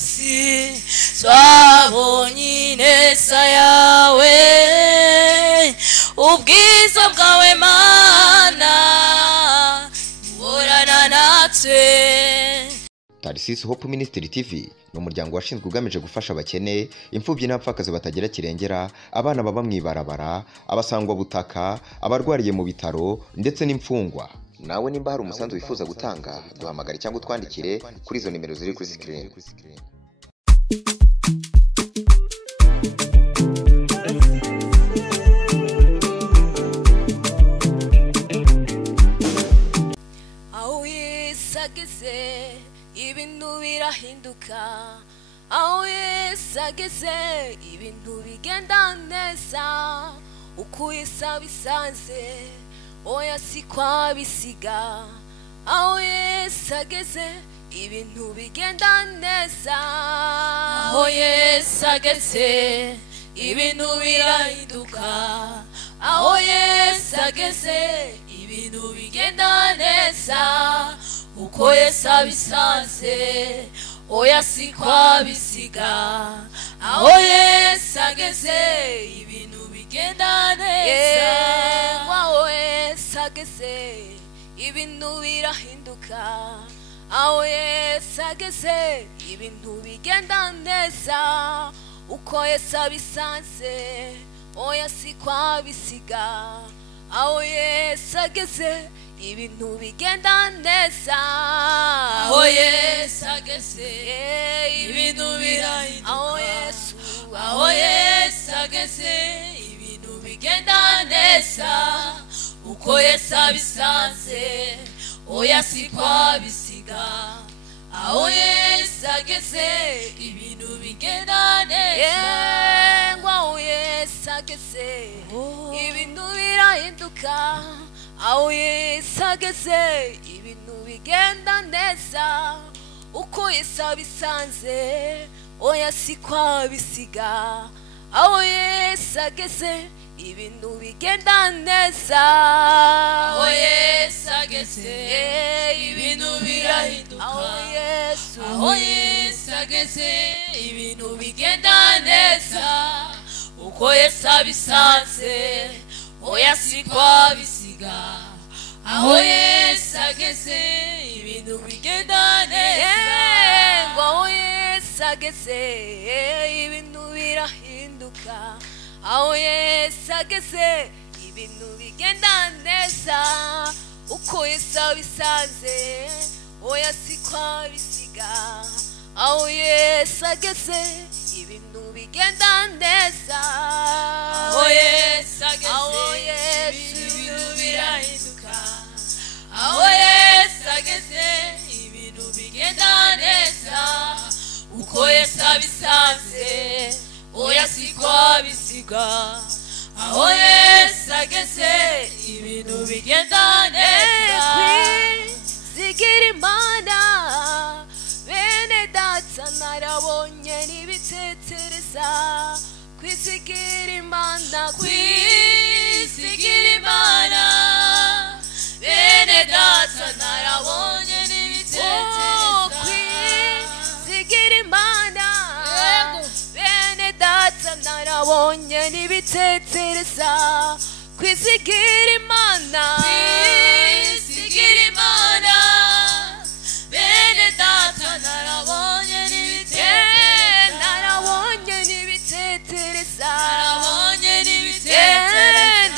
munsi twabonye ineza yawe ubwiza bwawe Mana burana natwe. Tarsis Hope Ministry TV ni umuryango washinzwe ugamije gufasha abakene, imfubyi n'abapfakazi batagira kirengera, abana baba mwibarabara, abasangwa butaka, abarwariye mu bitaro ndetse n'imfungwa. Nawe nimba hari umusanzu wifuza gutanga, duhamagare cyangwa utwandikire kuri izo nimero ziri kuri screen. Aho yesageze ibintu birahinduka, aho yesageze ibintu bigenda neza, uko Yesu bisanze oya sikwa bisiga. Aho yesageze ibintu bigenda neza, aho yesageze ibintu birahinduka, aho yesageze ibintu bigenda neza, uko Yesu bisanze oya sikwa bisiga. Aho Yesu ageze ibintu bigenda neza, aho Yesu ageze ibintu birahinduka, aho Yesu ageze ibintu bigenda neza, uko Yesu bisanze oya sikwa bisiga. Aho Yesu ageze ibintu bigenda neza, aho Yesu ageze ibintu birahinduka, aho Yesu ageze ibintu bigenda neza, uko Yesu bisanze oya sikwa bisiga. Aho Yesu ageze ibintu bigenda neza, aho Yesu ageze ibintu birahinduka, aho Yesu ageze ibintu bigenda neza, uko Yesu bisanze oya sikwa bisiga. Aho Yesu ageze ibintu bigenda neza, aho Yesu ageze ibintu birahinduka, aho Yesu ageze ibintu bigenda neza, uko Yesu bisanze oya sikwa bisiga. Aho Yesu ageze ibintu bigenda neza, aho Yesu ageze ibintu birahinduka, aho Yesu ageze ibintu bigenda neza, uko Yesu bisanze oya sikwa bisiga. Aho Yesu ageze ibintu bigenda neza, aho Yesu ageze ibintu birahinduka, aho Yesu ageze ibintu bigenda neza, uko Yesu bisanze oya sikwa bisiga. Aho Yesu ageze ibintu bigenda neza, zigira Imana bene data narabonye n'ibitetereza, kwizigira Imana, kwizigira Imana bene data narabonye n'ibitetereza, kwizigira Imana bene data narabonye n'ibitetereza, kwizigira Imana, kwizigira Imana bene data narabonye n'ibitetereza, narabonye n'ibitetereza, narabonye n'ibitetereza,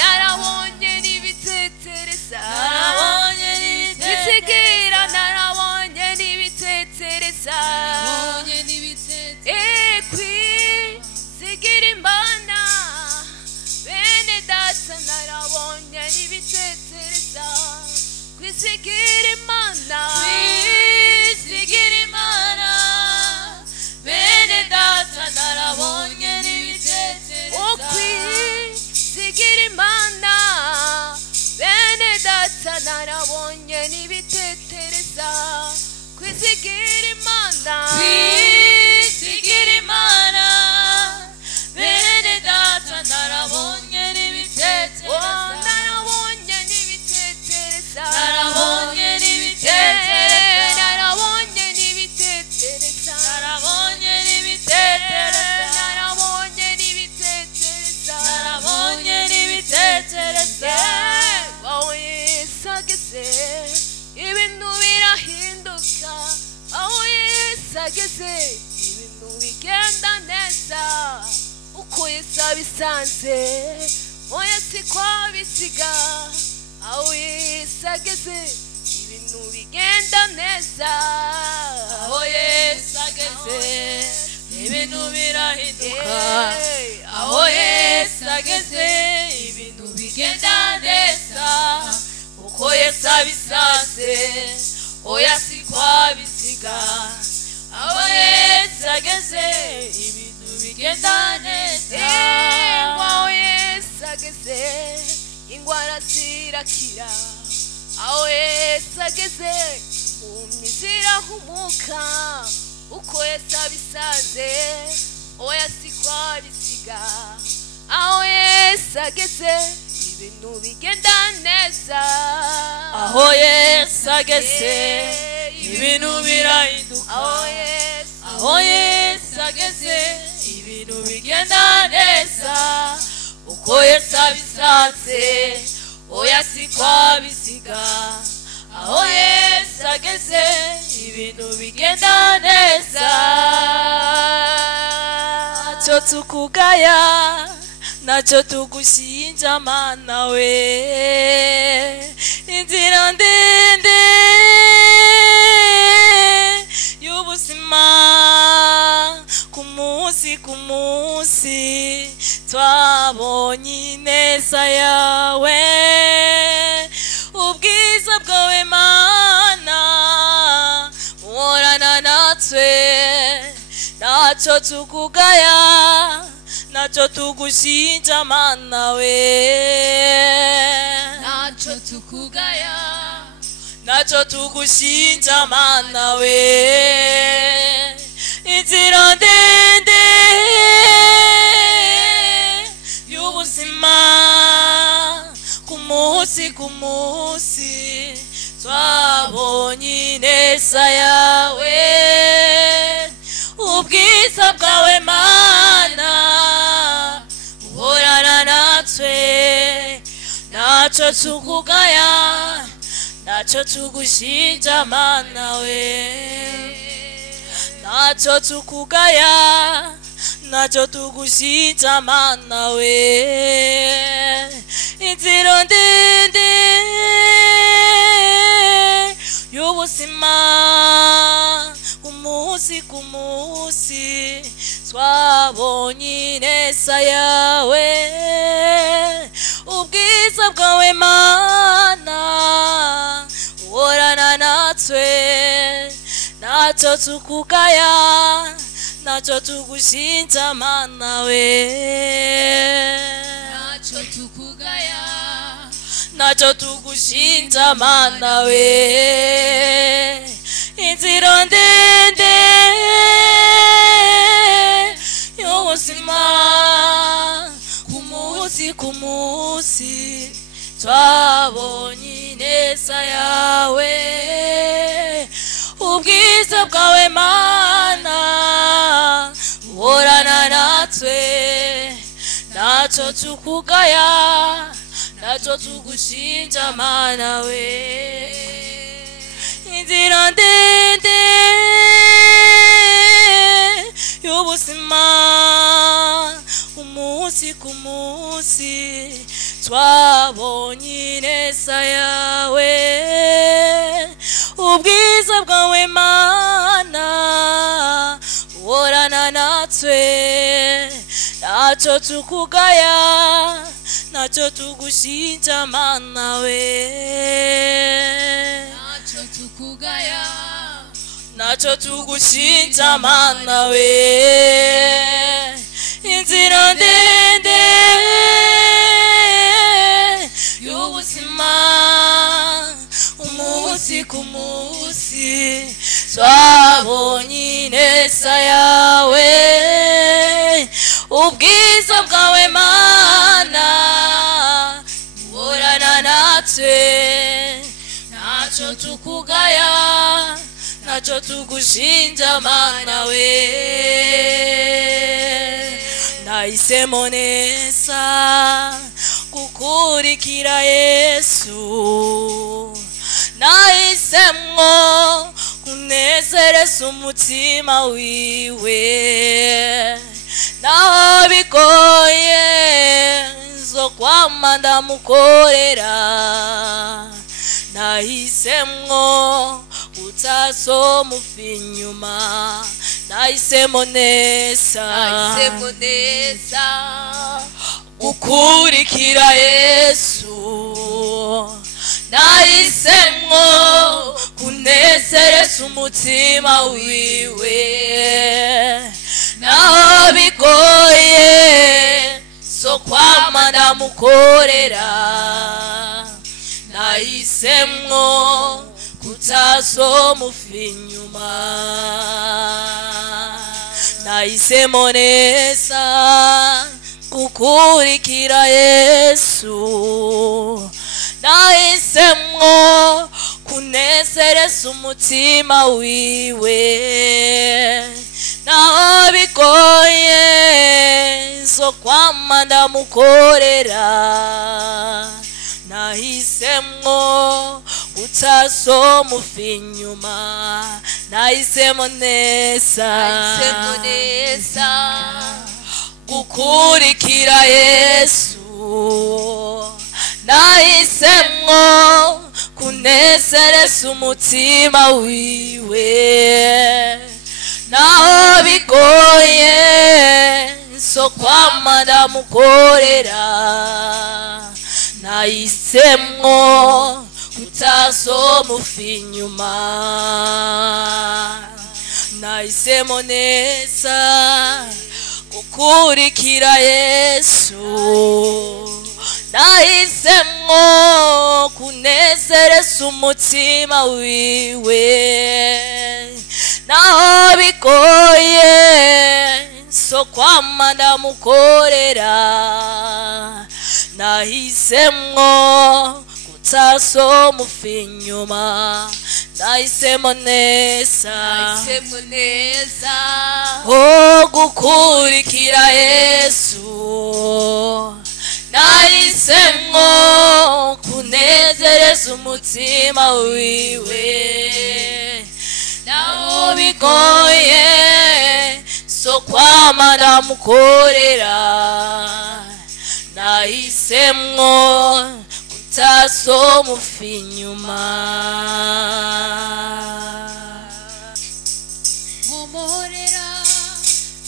narabonye n'ibitetereza, narabonye n'ibitetereza, narabonye n'ibitetereza, narabonye n'ibitetereza, kwizigira Imana bene data narabonye n'ibitetereza. yesageze ibintu bigenda neza uko Yesu abisanze oya siko bisiga aho Yesu ageze ibintu bigenda neza aho Yesu ageze ibintu birahinduka aho Yesu ageze ibintu bigenda neza uko Yesu abisanze oya siko bisiga aho Yesu ageze ibintu bigenda neza aho Yesu ageze ingwara zirakira aho Yesu ageze impumyi zirahumuka uko Yesu abisanze oya siko bisiga aho Yesu ageze ibintu bigenda neza aho Yesu ageze ibintu birahinduka aho Yesu ageze ibintu bigenda neza uko Yesu abisanze oya siko bisiga aho Yesu ageze ibintu bigenda neza ntacyo tukugaya ntacyo tugushinja mana we inzira ndende y'ubuzima ku munsi twabonye ineza yawe ubwiza bwawe mana uhorana natwe ntacyo tukugaya ntacyo tugushinja mana we ntacyo tukugaya ntacyo tugushinja mana we inzira ndende y'ubuzima ku munsi twabonye ineza yawe ubwiza bwawe mana uhorana natwe ntacyo tukugaya ntacyo tugushinja mana we ntacyo tukugaya ntacyo tugushinja mana we inzira ndende y'ubuzima ku munsi twabonye ineza yawe ubwiza bwawe mana uhorana natwe ntacyo tukugaya ntacyo tugushinja mana we ntacyo tukugaya ntacyo tugushinja mana we inzira ndende y'ubuzima ku munsi twabonye ineza yawe ubwiza bwawe mana uhorana natwe ntacyo tukugaya ntacyo tugushinja mana we inzira ndende y'ubuzima ku munsi twabonye ineza yawe ubwiza bwawe mana uhorana natwe ntacyo tukugaya ntacyo tugushinja mana we ntacyo tukugaya ntacyo tugushinja mana we inzira ndende y'ubuzima ku munsi twabonye ineza yawe ubwiza bwawe mana uhorana natwe ntacyo tukugaya ntacyo tugushinja mana we nahisemo neza gukurikira Yesu nahisemo kunezereza umutima wiwe naho bigoye zo kwama ndamukorera nahisemwo utazomuva inyuma nahisemo neza gukurikira Yesu nahisemwo kunezereza umutima wiwe naho bigoye so kwama ndamukorera nahisemwo kutazomuva inyuma nahisemo neza gukurikira Yesu nahisemwo kunezereza umutima wiwe naho bigoye zo kwama ndamukorera nahisemwo utazomuva inyuma nahisemo neza gukurikira Yesu nahisemwo kunezereza umutima wiwe naho bigoye so kwama ndamukorera nahisemwo kutazomuva inyuma nahisemo neza gukurikira Yesu nahisemwo kunezereza umutima wiwe naho bigoye so kwama ndamukorera nahisemwo kutazomuva inyuma nahisemo neza gukurikira Yesu nahisemwo kunezereza umutima wiwe naho bigoye so kwama ndamukorera nahisemwo kutazomuva inyuma Mumorera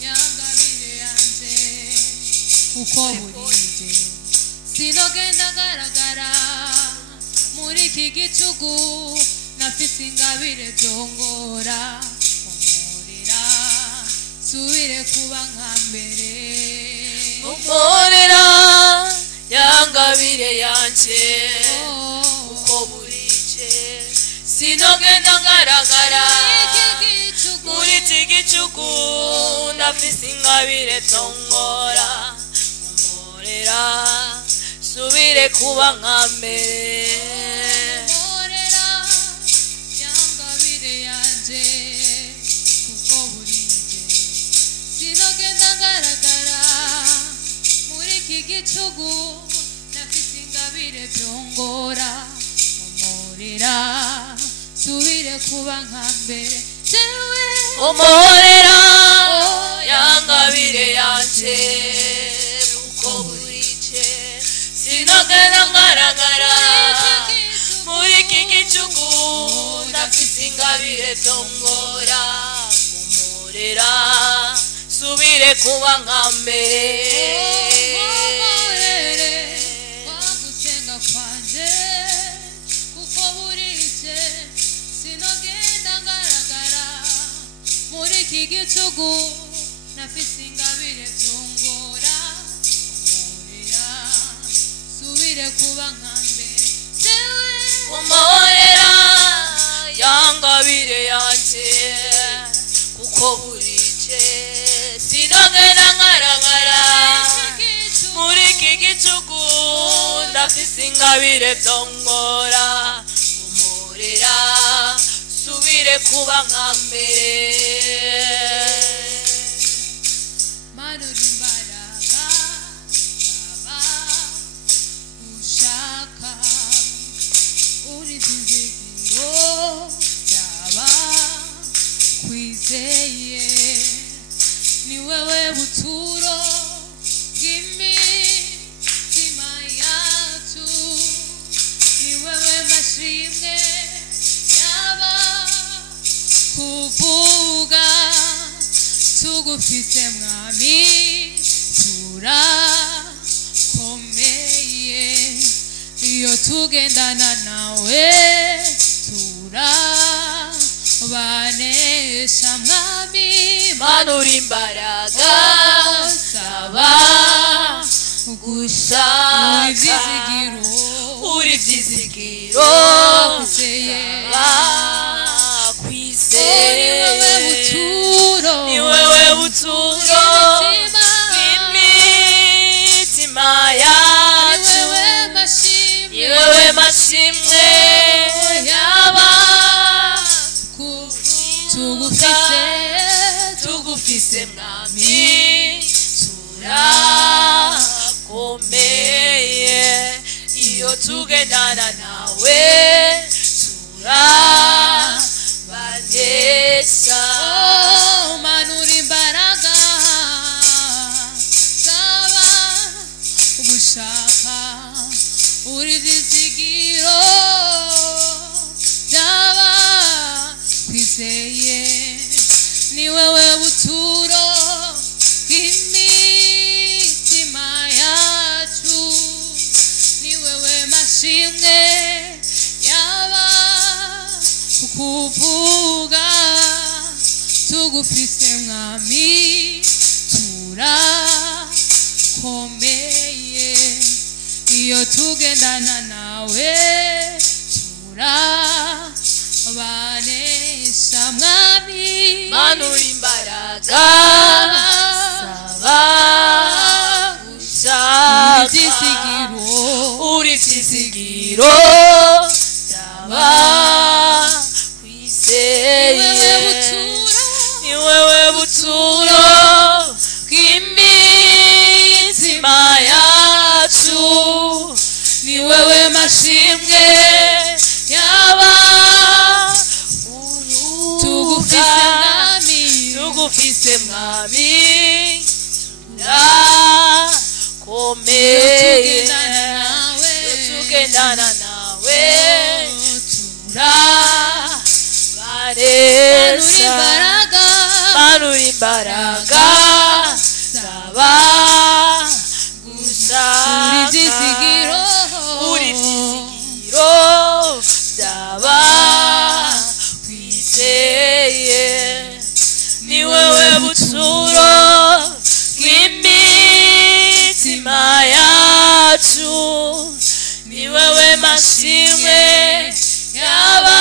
nyangabire yanje uko burije sinogenda garagara muri iki gicugu nafise ingabire byongora mumorera subire kuba nka mbere mumorera nyangabire yanje uko burije sinogenda garagara muri iki gicugu nafise ingabire byongora mumorera subire kuba nka mbere mumorera nyangabire yanje kuko burije sinogenda garagara muri iki gicugu nafise ingabire byongora mumorera subire kuba nka mbere jewe mumorera nyangabire yanje kuko burije sinogenda garagara muri iki gicugu nafise ingabire byongora mumorera subire kuba nka mbere wagusenga kwanje kuko burije sinogenda garagara muri iki gicugu nafise ingabire byongora mumorera subire kuba nka mbere jewe mumorera nyangabire yanje kuko burije sinogenda garagara muri iki gicugu ndafise ingabire byongora mumorera subire kuba nka mbere manura imbaraga baba ushaka uri zizigiro byaba buturo bw'imitima yacu ni wewe mashimwe yaba kuvuga tugufite mwami turakomeye iyo tugendana nawe turabanesha mwami manura imbaraga saba gushaka uri byizigiro kwizeye ni wewe buturo imitima yacu ni wewe mashimwe yaba tugufise mwami turakomeye iyo tugendana nawe turabanesha manura imbaraga zaba gushaka uri byizigiro byaba kwizeye ni wewe buturo bw'imitima yacu ni wewe mashimwe yaba kuvuga tugufise mwami turakomeye iyo tugendana nawe turabanesha mwami manura imbaraga saba gushaka uri byizigiro byaba kwizeye ni wewe buturo bw'imitima yacu ni wewe mashimwe yaba tugufise mwami turakomeye tugendana nawe turabanesha manura imbaraga saba gushaka uri byizigiro byaba kwizeye ni wewe buturo bw'imitima yacu ni wewe mashimwe yaba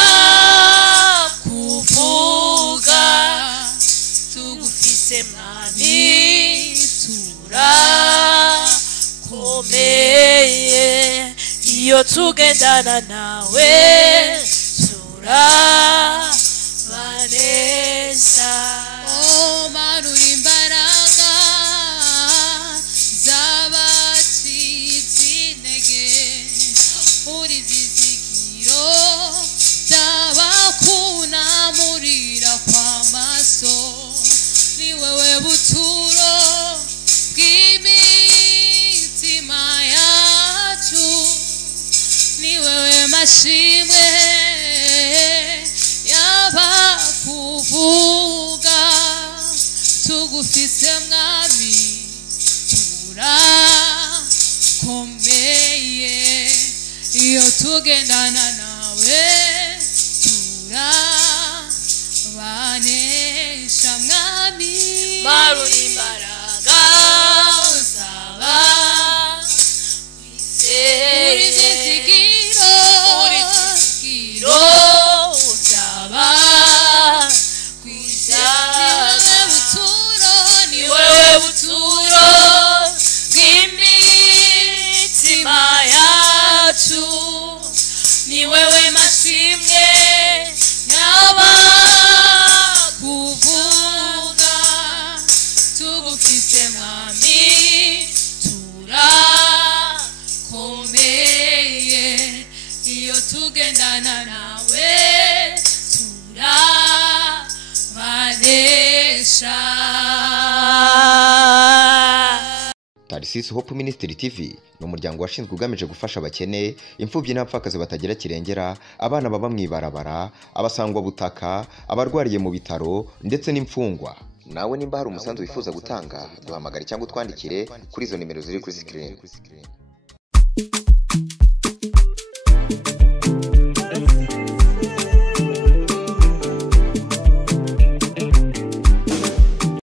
kuvuga tugufise mwami turakomeye iyo tugendana nawe turabanesha manura imbaraga z'abacitse intege uri byizigiro by'abakunamurira kw'amaso ni wewe buturo bw'imitima yacu ni wewe mashimwe yaba kuvuga tugufise mwami turakomeye iyo tugendana nawe turabanesha mwami manura imbaraga saba uri byizigiro byaba ni wewe buturo bw'imitima yacu ni wewe mashimwe yaba kuvuga tugufise mwami turakomeye iyo tugendana nawe turabanesha. 「あなたの愛は turabanesha. 「 Oh, manura imbaraga z'abacitse intege uri byizigiro by'abakunamurira kw'amaso ni wewe buturo bw'imitima yacu ni wewe mashimwe yaba kuvuga tugufise mwami turakomeye iyo tugendana nawe turabanesha. Tarsis Hope Ministry TV ni umuryango washinzwe ugamije gufasha abakene, imfubyi n'abapfakazi batagira kirengera, abana baba mwibarabara, abasangwa butaka, abarwariye mu bitaro ndetse n'imfungwa. Nawe nimba hari umusanzu wifuza gutanga, duhamagare cyangwa utwandikire kuri izo nimero ziri kuri screen.